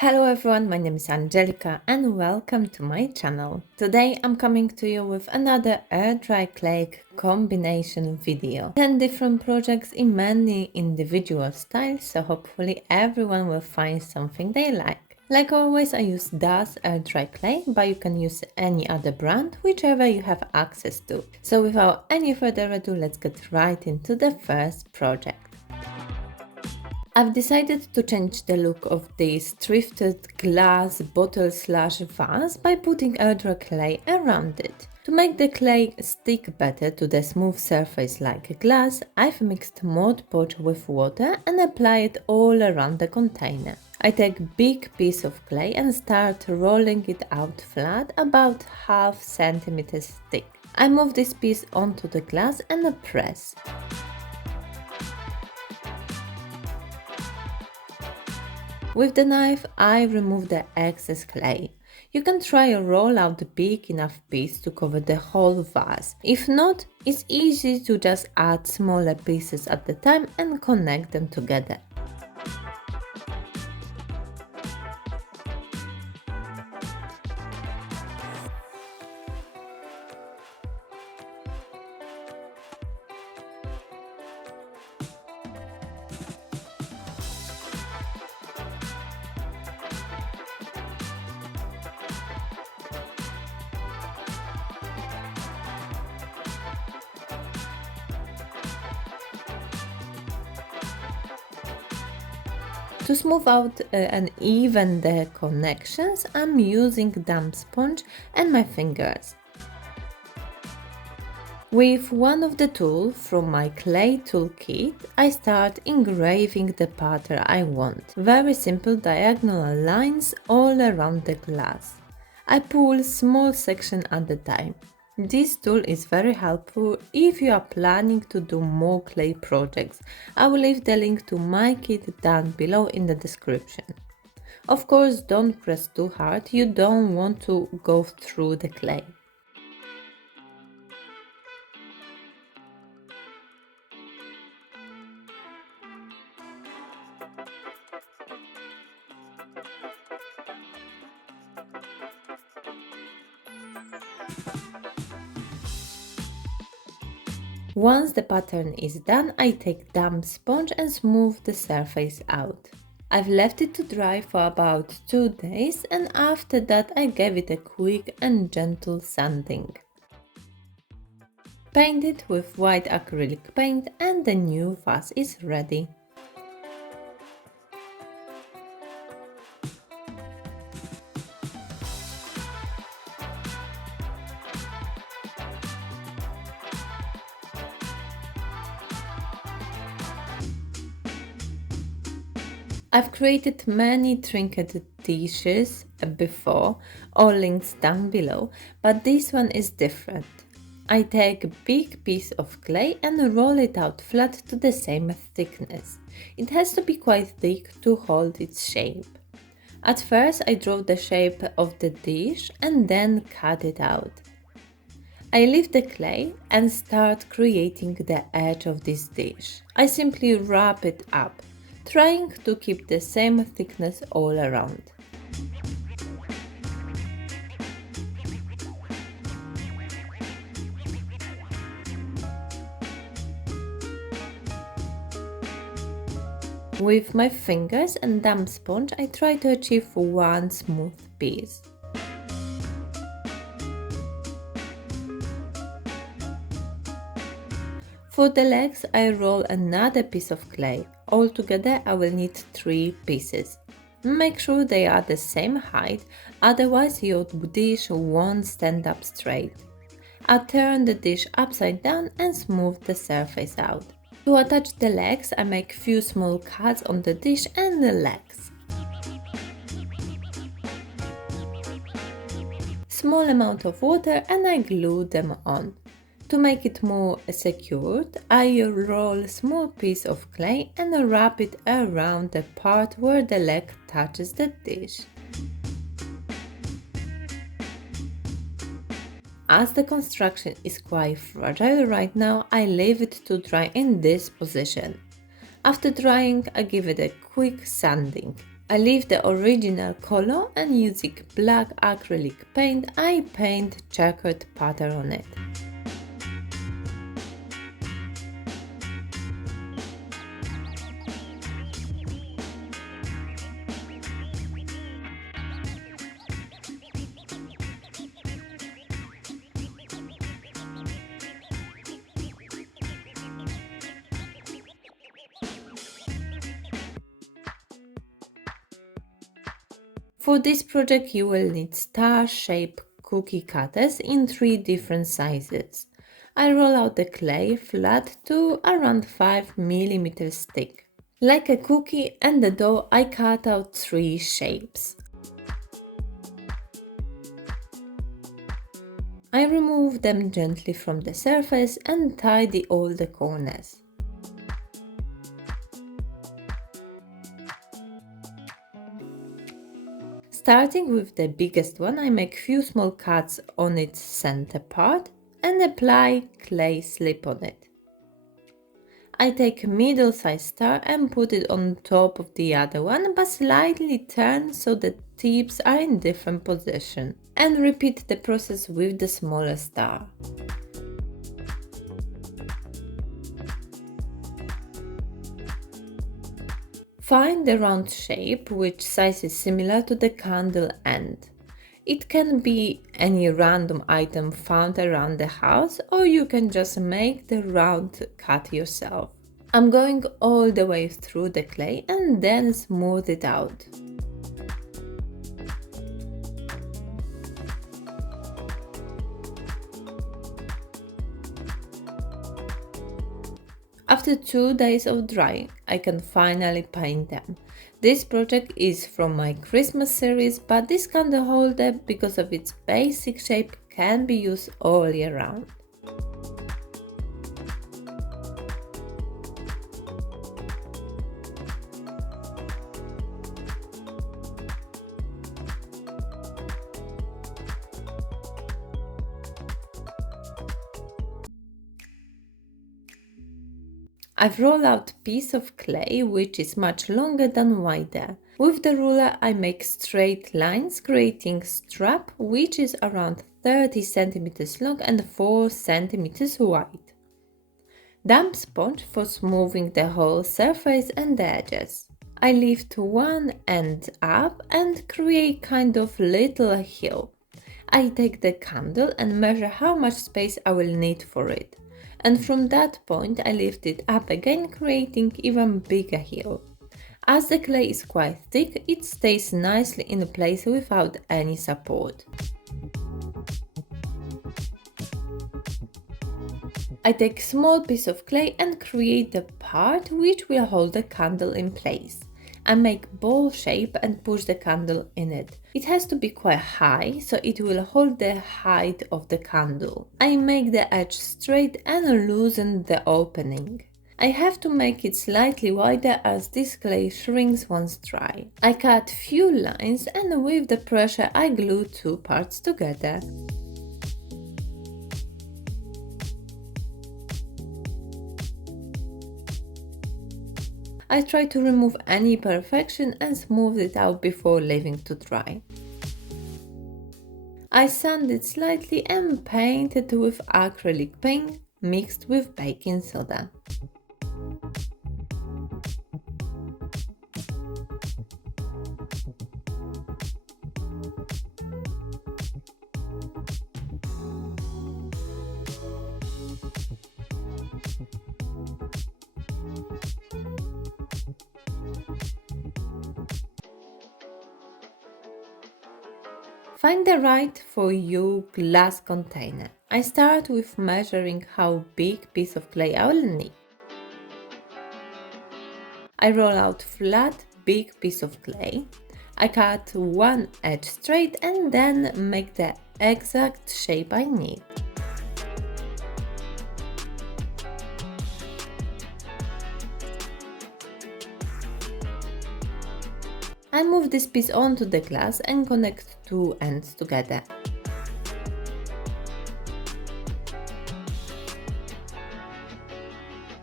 Hello everyone, my name is Angelica and welcome to my channel. Today I'm coming to you with another air dry clay combination video. 10 different projects in many individual styles, so hopefully everyone will find something they like. Like always, I use DAS air dry clay, but you can use any other brand, whichever you have access to. So without any further ado, let's get right into the first project. I've decided to change the look of this thrifted glass bottle/vase by putting air dry clay around it. To make the clay stick better to the smooth surface like glass, I've mixed Mod Podge with water and apply it all around the container. I take a big piece of clay and start rolling it out flat, about half centimeters thick. I move this piece onto the glass and press. With the knife, I remove the excess clay. You can try and roll out a big enough piece to cover the whole vase. If not, it's easy to just add smaller pieces at the time and connect them together. To smooth out and even the connections, I'm using damp sponge and my fingers. With one of the tools from my clay toolkit, I start engraving the pattern I want. Very simple diagonal lines all around the glass. I pull small section at a time. This tool is very helpful if you are planning to do more clay projects. I will leave the link to my kit down below in the description. Of course, don't press too hard, you don't want to go through the clay. Once the pattern is done, I take damp sponge and smooth the surface out. I've left it to dry for about 2 days and after that I gave it a quick and gentle sanding. Paint it with white acrylic paint and the new vase is ready. I've created many trinket dishes before, all links down below, but this one is different. I take a big piece of clay and roll it out flat to the same thickness. It has to be quite thick to hold its shape. At first I draw the shape of the dish and then cut it out. I leave the clay and start creating the edge of this dish. I simply wrap it up, trying to keep the same thickness all around. With my fingers and damp sponge, I try to achieve one smooth piece. For the legs, I roll another piece of clay. Altogether, I will need 3 pieces. Make sure they are the same height, otherwise your dish won't stand up straight. I turn the dish upside down and smooth the surface out. To attach the legs, I make few small cuts on the dish and the legs. Small amount of water and I glue them on. To make it more secured, I roll a small piece of clay and wrap it around the part where the leg touches the dish. As the construction is quite fragile right now, I leave it to dry in this position. After drying, I give it a quick sanding. I leave the original color and using black acrylic paint, I paint checkered pattern on it. For this project you will need star-shaped cookie cutters in 3 different sizes. I roll out the clay flat to around 5 mm thick. Like a cookie and the dough, I cut out 3 shapes. I remove them gently from the surface and tidy all the corners. Starting with the biggest one, I make few small cuts on its center part and apply clay slip on it. I take a middle-sized star and put it on top of the other one, but slightly turn so the tips are in different position, and repeat the process with the smaller star. Find the round shape which size is similar to the candle end. It can be any random item found around the house, or you can just make the round cut yourself. I'm going all the way through the clay and then smooth it out. After 2 days of drying, I can finally paint them. This project is from my Christmas series, but this candle holder, because of its basic shape, can be used all year round. I've rolled out a piece of clay which is much longer than wider. With the ruler I make straight lines, creating strap which is around 30 cm long and 4 cm wide. Damp sponge for smoothing the whole surface and the edges. I lift one end up and create kind of little hill. I take the candle and measure how much space I will need for it. And from that point I lift it up again, creating even bigger hill. As the clay is quite thick, it stays nicely in place without any support. I take a small piece of clay and create the part which will hold the candle in place. I make ball shape and push the candle in it. It has to be quite high, so it will hold the height of the candle. I make the edge straight and loosen the opening. I have to make it slightly wider as this clay shrinks once dry. I cut few lines and with the pressure I glue 2 parts together. I try to remove any imperfection and smooth it out before leaving to dry. I sand it slightly and paint it with acrylic paint mixed with baking soda. Find the right for you glass container. I start with measuring how big piece of clay I will need. I roll out flat big piece of clay. I cut one edge straight and then make the exact shape I need. I move this piece onto the glass and connect 2 ends together.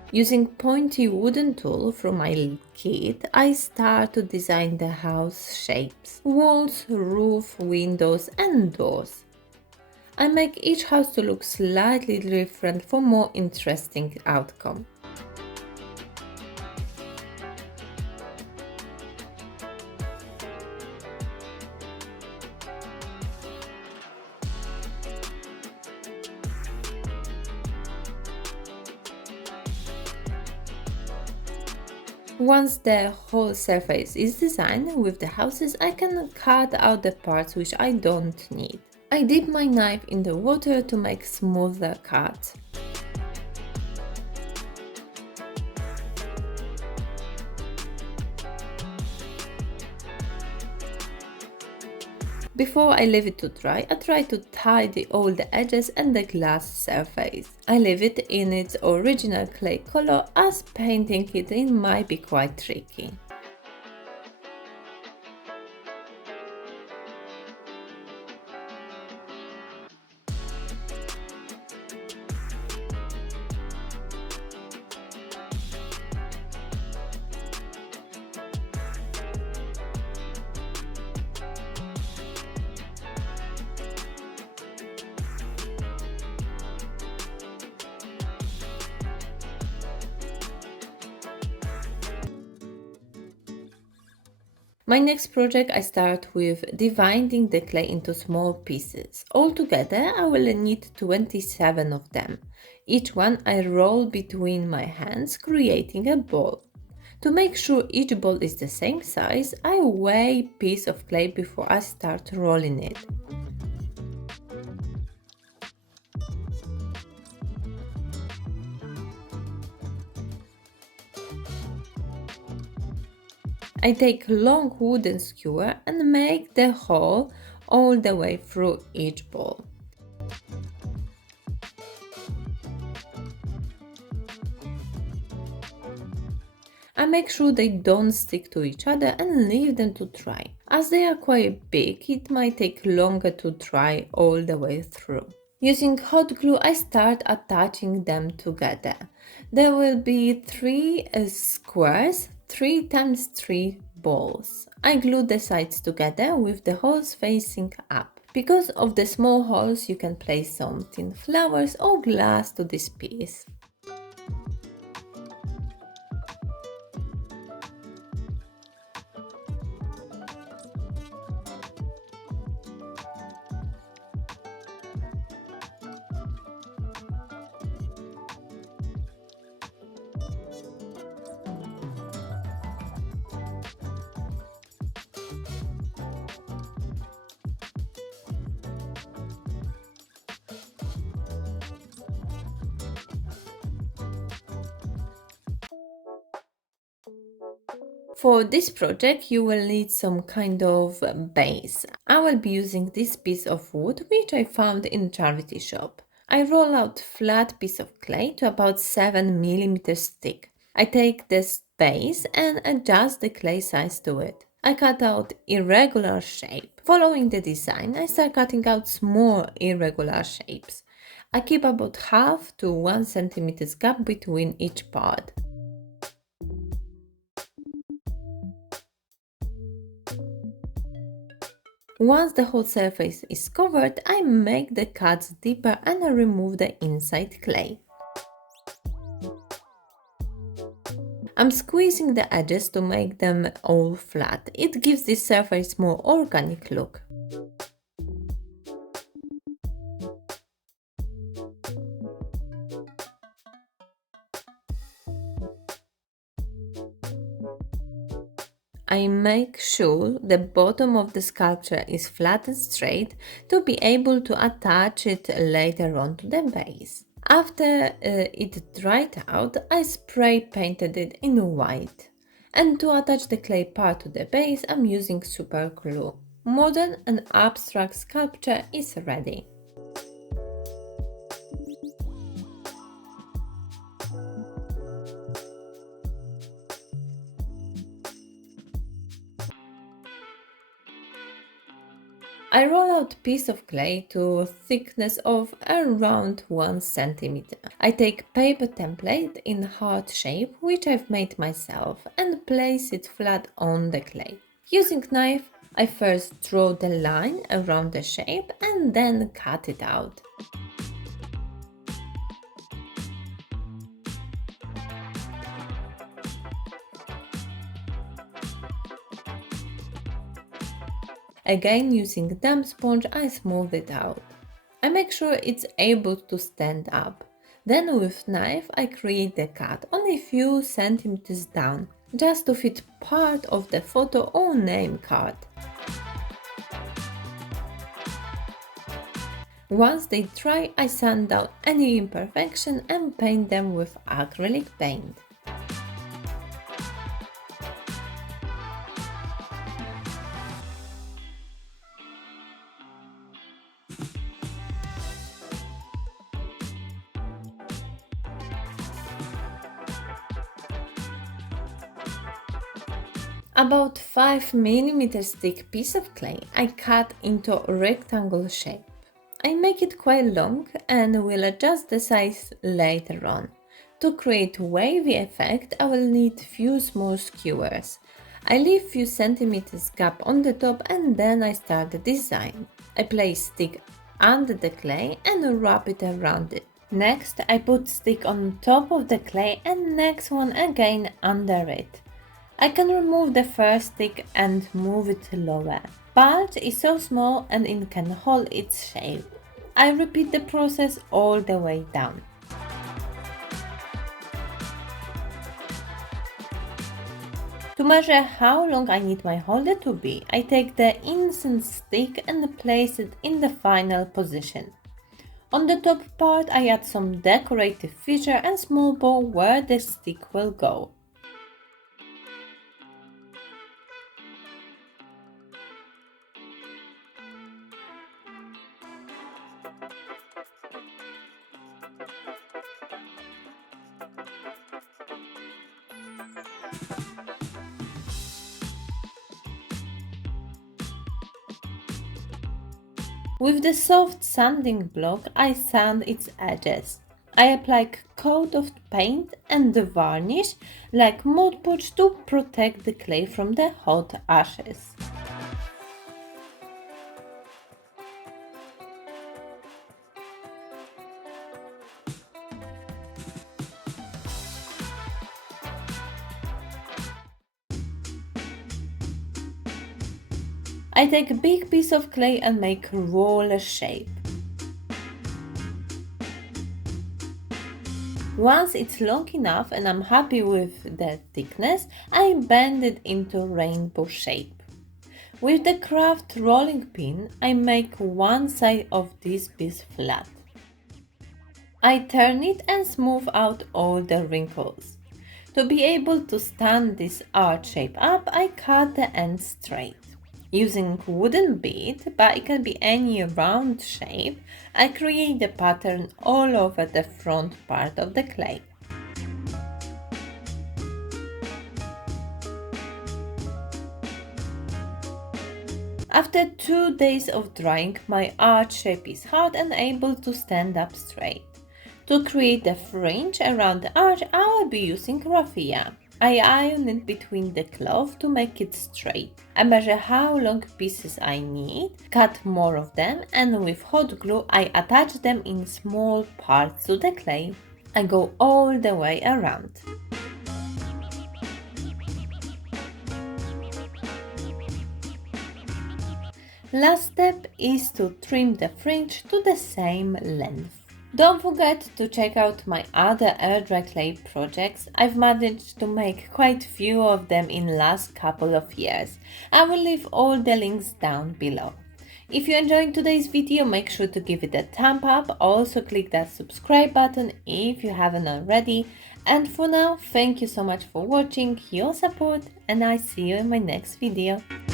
Using pointy wooden tool from my kit, I start to design the house shapes, walls, roof, windows and doors. I make each house to look slightly different for more interesting outcome. Once the whole surface is designed with the houses, I can cut out the parts which I don't need. I dip my knife in the water to make smoother cuts. Before I leave it to dry, I try to tidy all the edges and the glass surface. I leave it in its original clay color as painting it in might be quite tricky. My next project, I start with dividing the clay into small pieces. Altogether I will need 27 of them. Each one I roll between my hands, creating a ball. To make sure each ball is the same size, I weigh a piece of clay before I start rolling it. I take a long wooden skewer and make the hole all the way through each ball. I make sure they don't stick to each other and leave them to dry. As they are quite big, it might take longer to dry all the way through. Using hot glue, I start attaching them together. There will be 3 squares, 3 times 3 balls. I glue the sides together with the holes facing up. Because of the small holes, you can place something, flowers or glass to this piece. For this project, you will need some kind of base. I will be using this piece of wood, which I found in charity shop. I roll out flat piece of clay to about 7 mm thick. I take this base and adjust the clay size to it. I cut out irregular shape. Following the design, I start cutting out small irregular shapes. I keep about half to 1 cm gap between each part. Once the whole surface is covered, I make the cuts deeper and I remove the inside clay. I'm squeezing the edges to make them all flat. It gives this surface more organic look. I make sure the bottom of the sculpture is flat and straight to be able to attach it later on to the base. After it dried out, I spray painted it in white. And to attach the clay part to the base, I'm using super glue. Modern and abstract sculpture is ready. I roll out piece of clay to a thickness of around 1 centimeter. I take paper template in heart shape, which I've made myself, and place it flat on the clay. Using knife, I first draw the line around the shape and then cut it out. Again, using damp sponge, I smooth it out. I make sure it's able to stand up. Then with knife, I create the cut only a few centimeters down, just to fit part of the photo or name card. Once they dry, I sand down any imperfection and paint them with acrylic paint. About 5 mm thick piece of clay I cut into a rectangle shape. I make it quite long and will adjust the size later on. To create wavy effect, I will need few small skewers. I leave few centimeters gap on the top and then I start the design. I place stick under the clay and wrap it around it. Next, I put stick on top of the clay and next one again under it. I can remove the first stick and move it lower. Part is so small and it can hold its shape. I repeat the process all the way down. To measure how long I need my holder to be, I take the incense stick and place it in the final position. On the top part, I add some decorative feature and small bow where the stick will go. With the soft sanding block, I sand its edges. I apply a coat of paint and the varnish like Mod Podge to protect the clay from the hot ashes. I take a big piece of clay and make a roller shape. Once it's long enough and I'm happy with the thickness, I bend it into rainbow shape. With the craft rolling pin, I make one side of this piece flat. I turn it and smooth out all the wrinkles. To be able to stand this arch shape up, I cut the end straight. Using wooden bead, but it can be any round shape, I create the pattern all over the front part of the clay. After 2 days of drying, my arch shape is hard and able to stand up straight. To create the fringe around the arch, I will be using raffia. I iron it between the cloth to make it straight. I measure how long pieces I need, cut more of them, and with hot glue I attach them in small parts to the clay. I go all the way around. Last step is to trim the fringe to the same length. Don't forget to check out my other air dry clay projects. I've managed to make quite few of them in last couple of years. I will leave all the links down below. If you enjoyed today's video, make sure to give it a thumb up. Also click that subscribe button if you haven't already. And for now, thank you so much for watching, your support, and I see you in my next video.